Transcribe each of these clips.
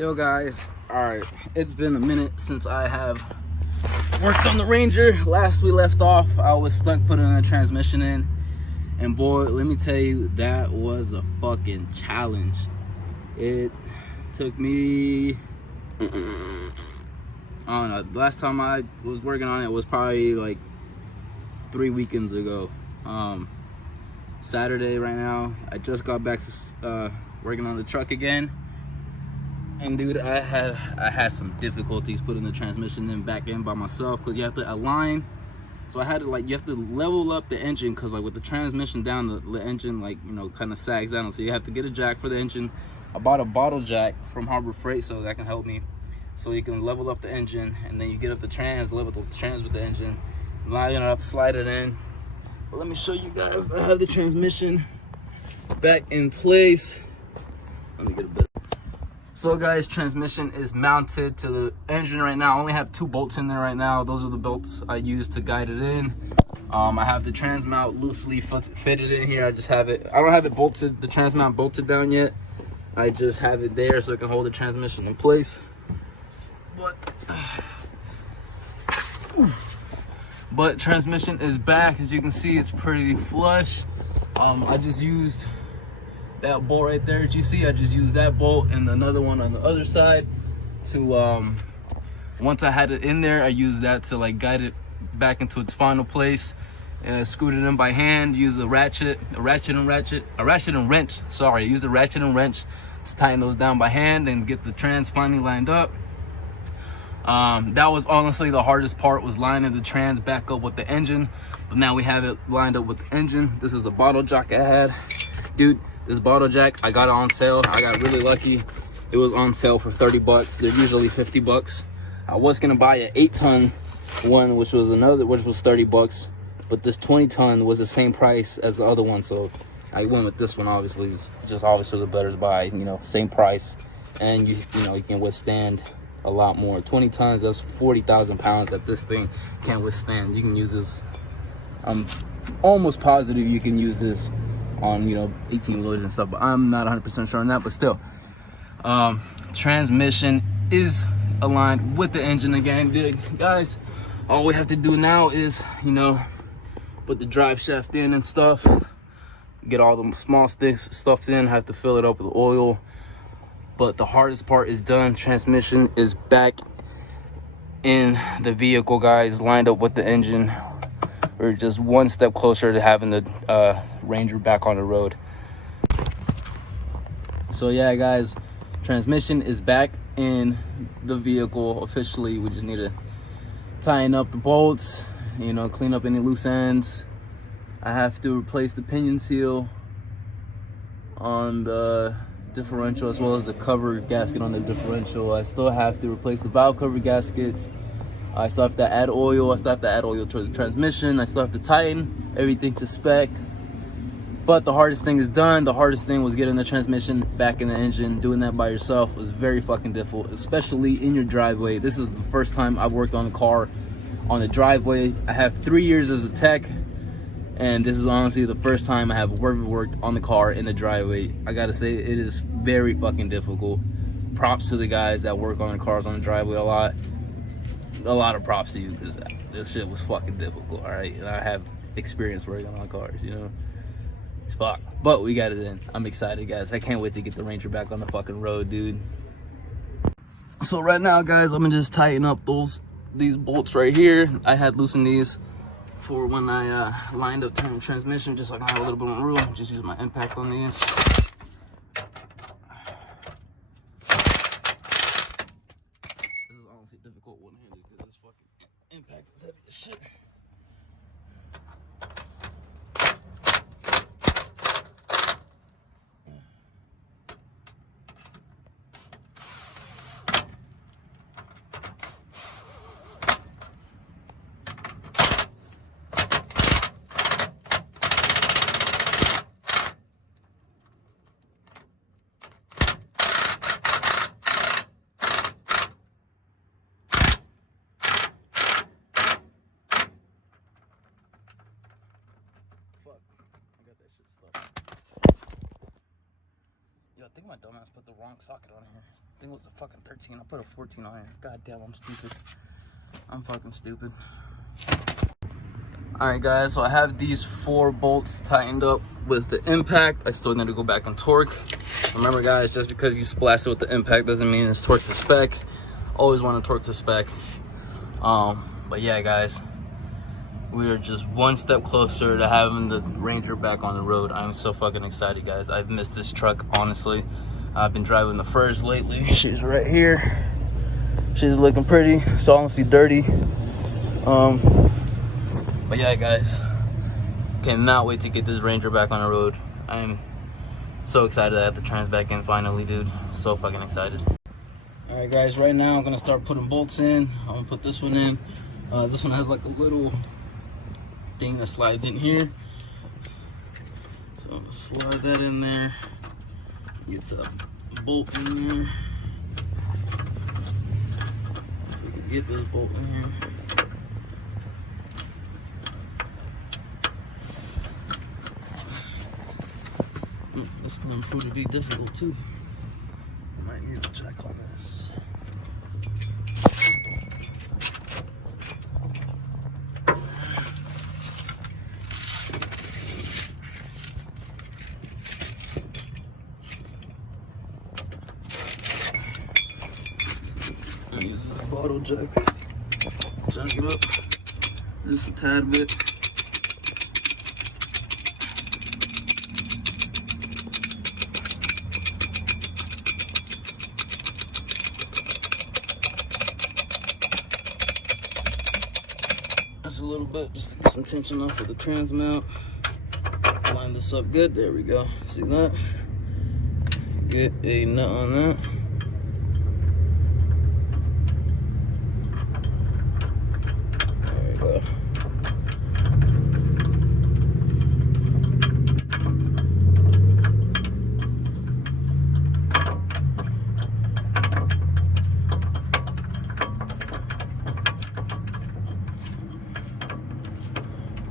Yo guys, alright, it's been a minute since I have worked on the Ranger. Last we left off, I was stuck putting a transmission in, and boy, let me tell you, that was a fucking challenge. It took me, I don't know, last time I was working on it was probably like 3 weekends ago. Saturday right now, I just got back to working on the truck again. And dude, I had some difficulties putting the transmission in back in by myself, because you have to align. So I had to, like, you have to level up the engine, because like with the transmission down, the engine, like, you know, kind of sags down. So you have to get a jack for the engine. I bought a bottle jack from Harbor Freight, so that can help me. So you can level up the engine, and then you get up the trans, level the trans with the engine, line it up, slide it in. But let me show you guys. I have the transmission back in place. Let me get a bit. So guys, transmission is mounted to the engine right now. I only have 2 bolts in there right now. Those are the bolts I use to guide it in. I have the trans mount loosely fitted in here. I just have it, I don't have it bolted, the trans mount bolted down yet. I just have it there so it can hold the transmission in place. But transmission is back. As you can see, it's pretty flush. I just used that bolt right there that you see. I just used that bolt and another one on the other side to once I had it in there, I used that to like guide it back into its final place, and screwed it in by hand. Use a ratchet and wrench. Sorry, I used a ratchet and wrench to tighten those down by hand and get the trans finally lined up. That was honestly the hardest part, was lining the trans back up with the engine. But now we have it lined up with the engine. This is the bottle jack I had, dude. This bottle jack, I got it on sale. I got really lucky. It was on sale for 30 bucks. They're usually 50 bucks. I was gonna buy an 8-ton one, which was 30 bucks. But this 20-ton was the same price as the other one. So I went with this one, obviously. It's just obviously the better buy, you know, same price. And you know, you can withstand a lot more. 20 tons, that's 40,000 pounds that this thing can withstand. You can use this, I'm almost positive you can use this on, you know, 18 loads and stuff, but I'm not 100% sure on that. But still, transmission is aligned with the engine again, dude. Guys, all we have to do now is, you know, put the drive shaft in and stuff, get all the small stuffs in, have to fill it up with oil. But the hardest part is done. Transmission is back in the vehicle, guys, lined up with the engine. We're just one step closer to having the Ranger back on the road. So yeah, guys, transmission is back in the vehicle officially. We just need to tighten up the bolts, you know, clean up any loose ends. I have to replace the pinion seal on the differential, as well as the cover gasket on the differential. I still have to replace the valve cover gaskets. I still have to add oil. I still have to add oil to the transmission. I still have to tighten everything to spec. But the hardest thing is done. The hardest thing was getting the transmission back in the engine. Doing that by yourself was very fucking difficult, especially in your driveway. This is the first time I've worked on a car on the driveway. I have 3 years as a tech, and this is honestly the first time I have worked on the car in the driveway. I gotta say, it is very fucking difficult. Props to the guys that work on the cars on the driveway a lot. A lot of props to you, because this shit was fucking difficult, all right? And I have experience working on cars, you know? Fuck. But we got it in. I'm excited, guys. I can't wait to get the Ranger back on the fucking road, dude. So right now, guys, I'm gonna just tighten up these bolts right here. I had loosened these for when I lined up the transmission, just so I can have a little bit more room. Just use my impact on these. Difficult one-handed because this fucking impact is heavy as shit. my dumbass put the wrong socket on here. This thing was a fucking 13. I put a 14 on here. God damn, I'm stupid. I'm fucking stupid. Alright guys, so I have these 4 bolts tightened up with the impact. I still need to go back and torque. Remember guys, just because you splash it with the impact doesn't mean it's torque to spec. Always want to torque to spec. But yeah guys, we are just one step closer to having the Ranger back on the road. I'm so fucking excited guys. I've missed this truck, honestly. I've been driving the Furs lately. She's right here. She's looking pretty. It's honestly dirty. But yeah guys, cannot wait to get this Ranger back on the road. I'm so excited to have the trans back in finally, dude. So fucking excited. Alright guys, right now I'm gonna start putting bolts in. I'm gonna put this one in. This one has like a little thing that slides in here. So I'm gonna slide that in there. Get the bolt in there. We can get this bolt in here. This is going to prove to be difficult too. I might need to check on this. I use this bottle jack. Jack it up just a tad bit. A little bit, just get some tension off of the trans mount. Line this up good. There we go. See that? Get a nut on that. There we go.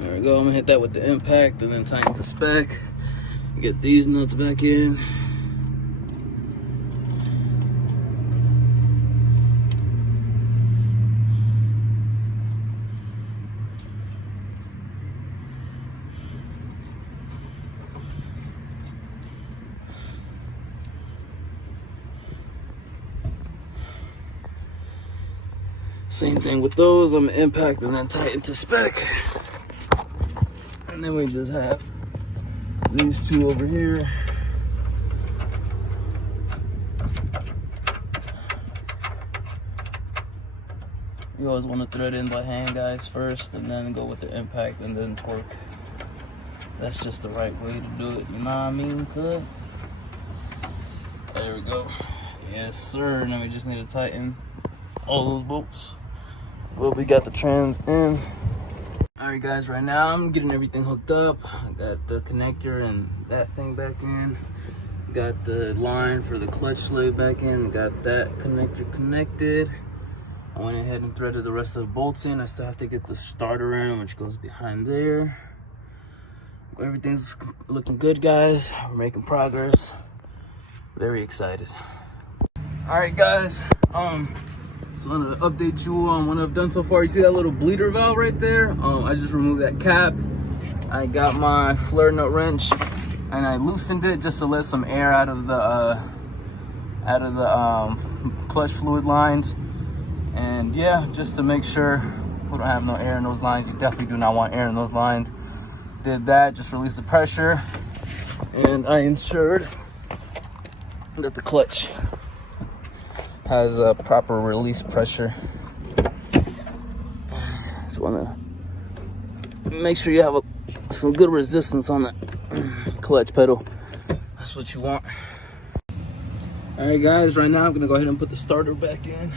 There we go. I'm gonna hit that with the impact and then tighten the spec. Get these nuts back in. Same thing with those. I'm gonna impact and then tighten to spec. And then we just have these 2 over here. You always want to thread in by hand, guys, first, and then go with the impact and then torque. That's just the right way to do it, you know what I mean, cuz? There we go. Yes, sir. Now we just need to tighten all those bolts. Well, we got the trans in. Alright guys, right now I'm getting everything hooked up. I got the connector and that thing back in. Got the line for the clutch slave back in. Got that connector connected. I went ahead and threaded the rest of the bolts in. I still have to get the starter in, which goes behind there. Everything's looking good, guys. We're making progress. Very excited. Alright guys, so I'm gonna update you on what I've done so far. You see that little bleeder valve right there? I just removed that cap. I got my flare nut wrench and I loosened it just to let some air out of the clutch fluid lines. And yeah, just to make sure we don't have no air in those lines. You definitely do not want air in those lines. Did that, just release the pressure, and I ensured that the clutch has a proper release pressure. Just want to make sure you have some good resistance on that clutch pedal. That's what you want. All right guys, right now I'm gonna go ahead and put the starter back in.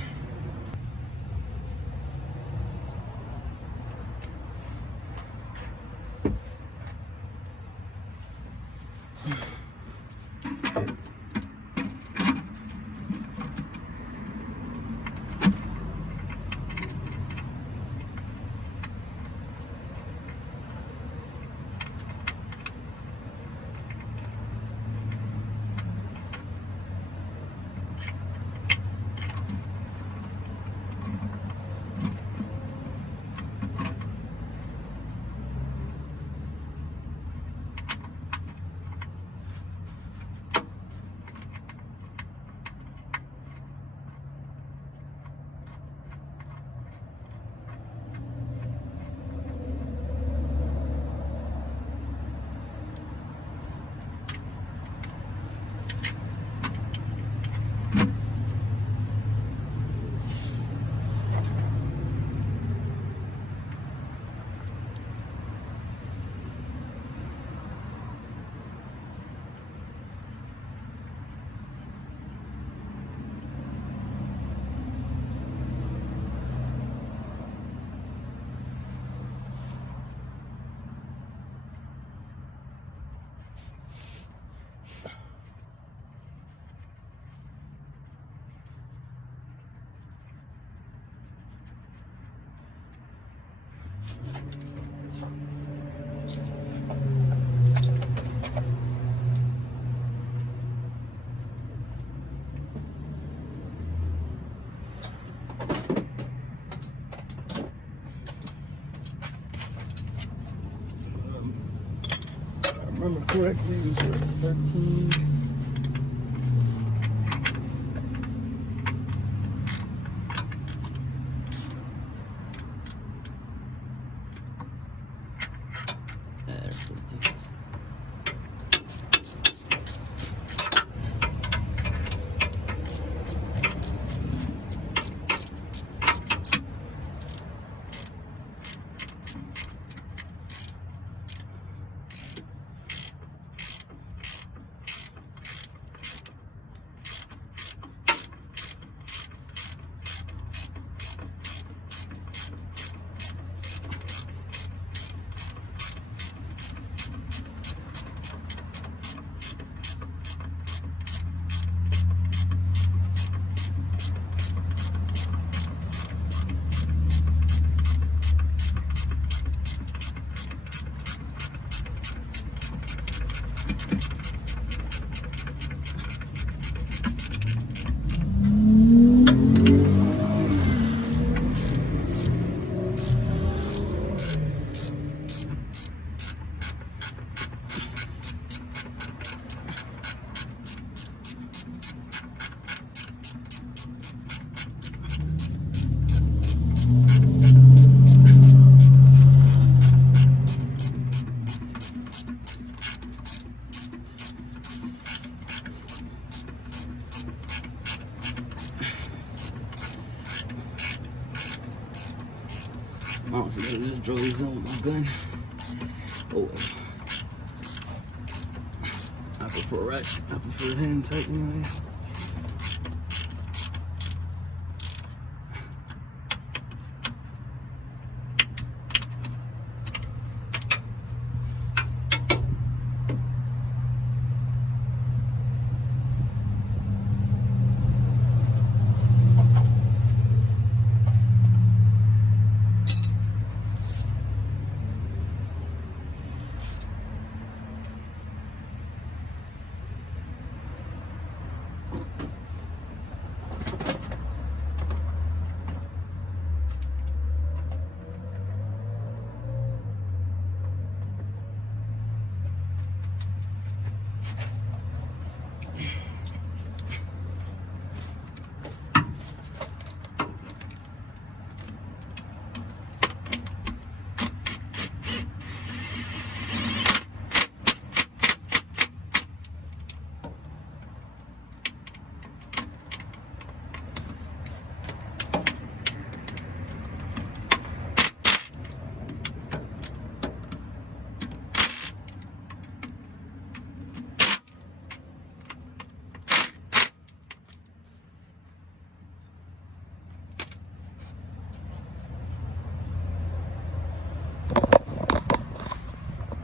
correctly, these are 13s. Oh, so I just drove these in with my gun. Oh, I prefer right. I prefer hand tight anyway.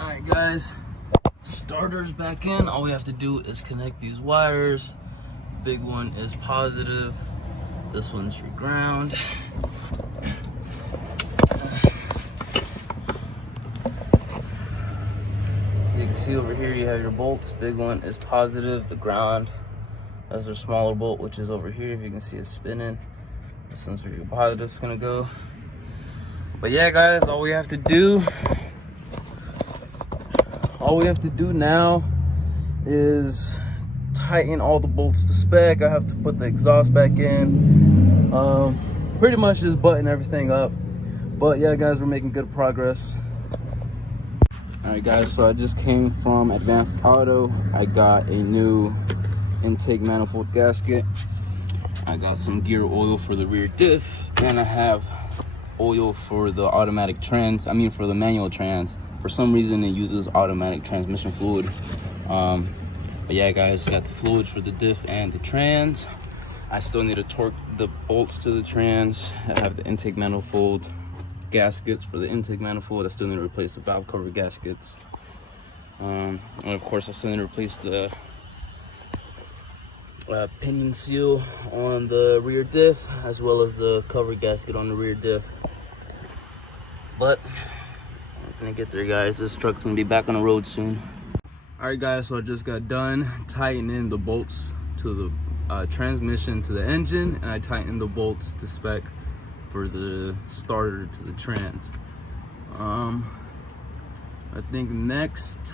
Alright guys, starter's back in. All we have to do is connect these wires. Big one is positive. This one's your ground. So you can see over here you have your bolts. Big one is positive, the ground. That's our smaller bolt, which is over here. If you can see it spinning. This one's where your positive's gonna go. But yeah guys, all we have to do now is tighten all the bolts to spec. I have to put the exhaust back in. Pretty much just button everything up. But yeah guys, we're making good progress. Alright guys, so I just came from Advanced Auto. I got a new intake manifold gasket. I got some gear oil for the rear diff, and I have oil for the automatic trans. I mean for the manual trans. For some reason it uses automatic transmission fluid. But yeah guys, got the fluids for the diff and the trans. I still need to torque the bolts to the trans. I have the intake manifold gaskets for the intake manifold. I still need to replace the valve cover gaskets. And of course I still need to replace the pinion seal on the rear diff, as well as the cover gasket on the rear diff. But I'm gonna get there guys. This truck's gonna be back on the road soon. Alright guys, so I just got done tightening the bolts to the transmission to the engine, and I tightened the bolts to spec for the starter to the trans. I think next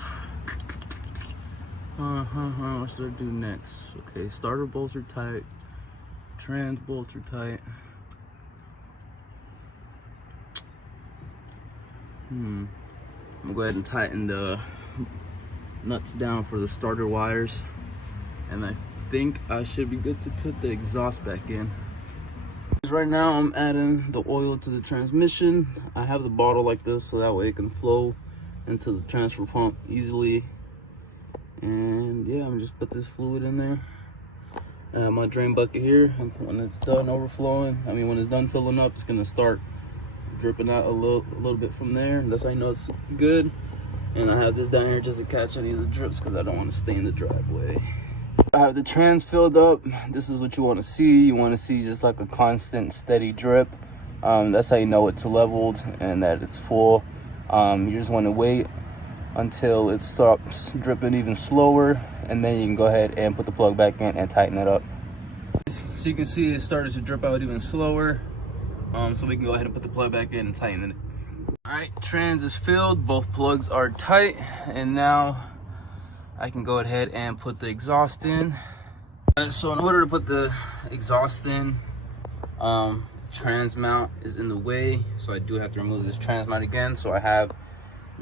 What should I do next? Okay, starter bolts are tight. Trans bolts are tight. I'm gonna go ahead and tighten the nuts down for the starter wires, and I think I should be good to put the exhaust back in. Right now I'm adding the oil to the transmission. I have the bottle like this so that way it can flow into the transfer pump easily. And yeah, I'm just put this fluid in there. I have my drain bucket here, and when it's done overflowing, when it's done filling up, it's gonna start dripping out a little bit from there. That's how I know it's good. And I have this down here just to catch any of the drips because I don't want to stay in the driveway. I have the trans filled up. This is what you want to see. You want to see just like a constant steady drip. That's how you know it's leveled and that it's full. You just want to wait until it stops dripping even slower, and then you can go ahead and put the plug back in and tighten it up. So you can see it started to drip out even slower. So we can go ahead and put the plug back in and tighten it. All right, trans is filled, both plugs are tight, and now I can go ahead and put the exhaust in. So in order to put the exhaust in, trans mount is in the way, so I do have to remove this trans mount again. So I have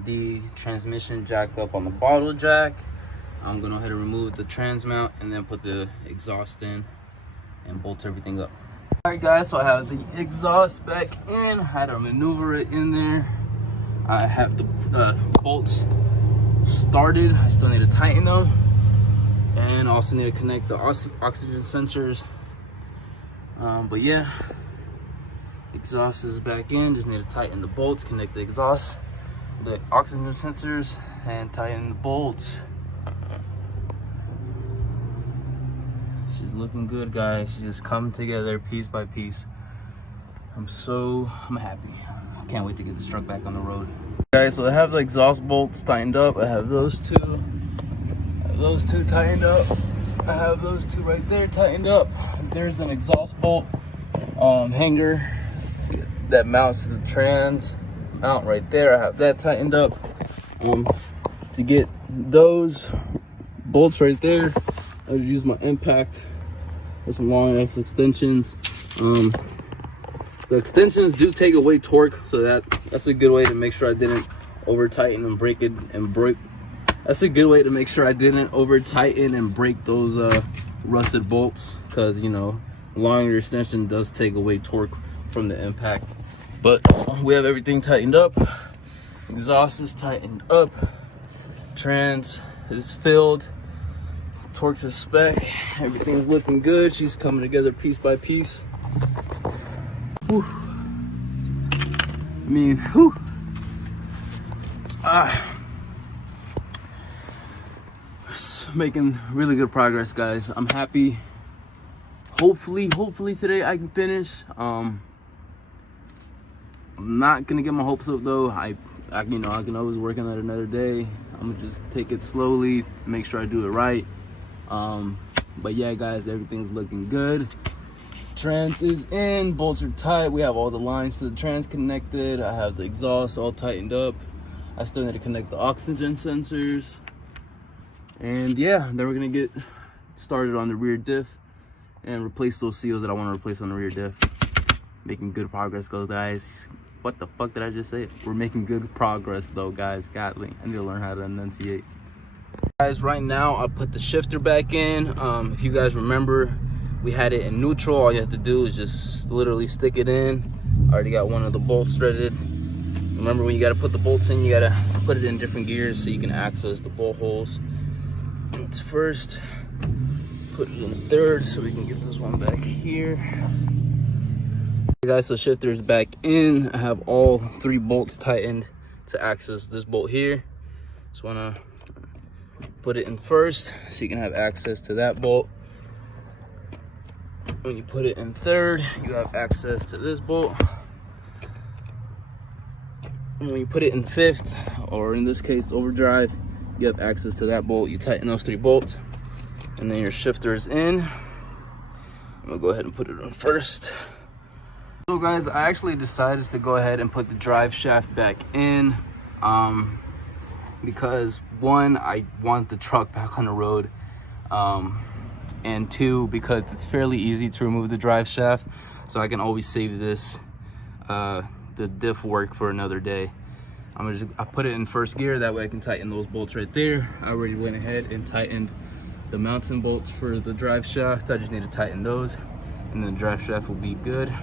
the transmission jacked up on the bottle jack. I'm gonna go ahead and remove the trans mount and then put the exhaust in and bolt everything up. All right guys, so I have the exhaust back in. I had to maneuver it in there. I have the bolts started. I still need to tighten them, and also need to connect the oxygen sensors. But yeah, exhaust is back in. Just need to tighten the bolts, connect the exhaust, the oxygen sensors, and tighten the bolts. She's looking good, guys. She's just coming together piece by piece. I'm happy. I can't wait to get this truck back on the road. Guys, so I have the exhaust bolts tightened up. I have those two. I have those two tightened up. I have those two right there tightened up. There's an exhaust bolt hanger that mounts the trans mount right there. I have that tightened up. To get those bolts right there, I would use my impact with some long ass extensions. The extensions do take away torque, so that's a good way to make sure I didn't over tighten and break it and break. That's a good way to make sure I didn't over tighten and break those rusted bolts, because you know, longer extension does take away torque from the impact. But we have everything tightened up. Exhaust is tightened up. Trans is filled. Torque to spec. Everything's looking good. She's coming together piece by piece. Whew. Whew. Making really good progress, guys. I'm happy. Hopefully today I can finish. I'm not gonna get my hopes up though. I can always work on that another day. I'm gonna just take it slowly, make sure I do it right. But yeah, guys, everything's looking good. Trans is in, bolts are tight. We have all the lines to the trans connected. I have the exhaust all tightened up. I still need to connect the oxygen sensors. And yeah, then we're gonna get started on the rear diff and replace those seals that I want to replace on the rear diff. Making good progress, guys. What the fuck did I just say? We're making good progress though, guys. Godly, I need to learn how to enunciate. Guys, right now I put the shifter back in. If you guys remember, we had it in neutral. All you have to do is just literally stick it in. I already got one of the bolts threaded. Remember, when you got to put the bolts in, you got to put it in different gears so you can access the bolt holes. Let's first put it in third so we can get this one back here. Okay, guys, so shifter is back in. I have all 3 bolts tightened to access this bolt here. Just want to put it in first so you can have access to that bolt. When you put it in third, you have access to this bolt. And when you put it in fifth, or in this case overdrive, you have access to that bolt. You tighten those 3 bolts, and then your shifter is in. I'm gonna go ahead and put it in first. So guys, I actually decided to go ahead and put the drive shaft back in. because one, I want the truck back on the road, and two, because it's fairly easy to remove the drive shaft, so I can always save this the diff work for another day. I put it in first gear, that way I can tighten those bolts right there. I already went ahead and tightened the mounting bolts for the drive shaft. I just need to tighten those, and then the drive shaft will be good.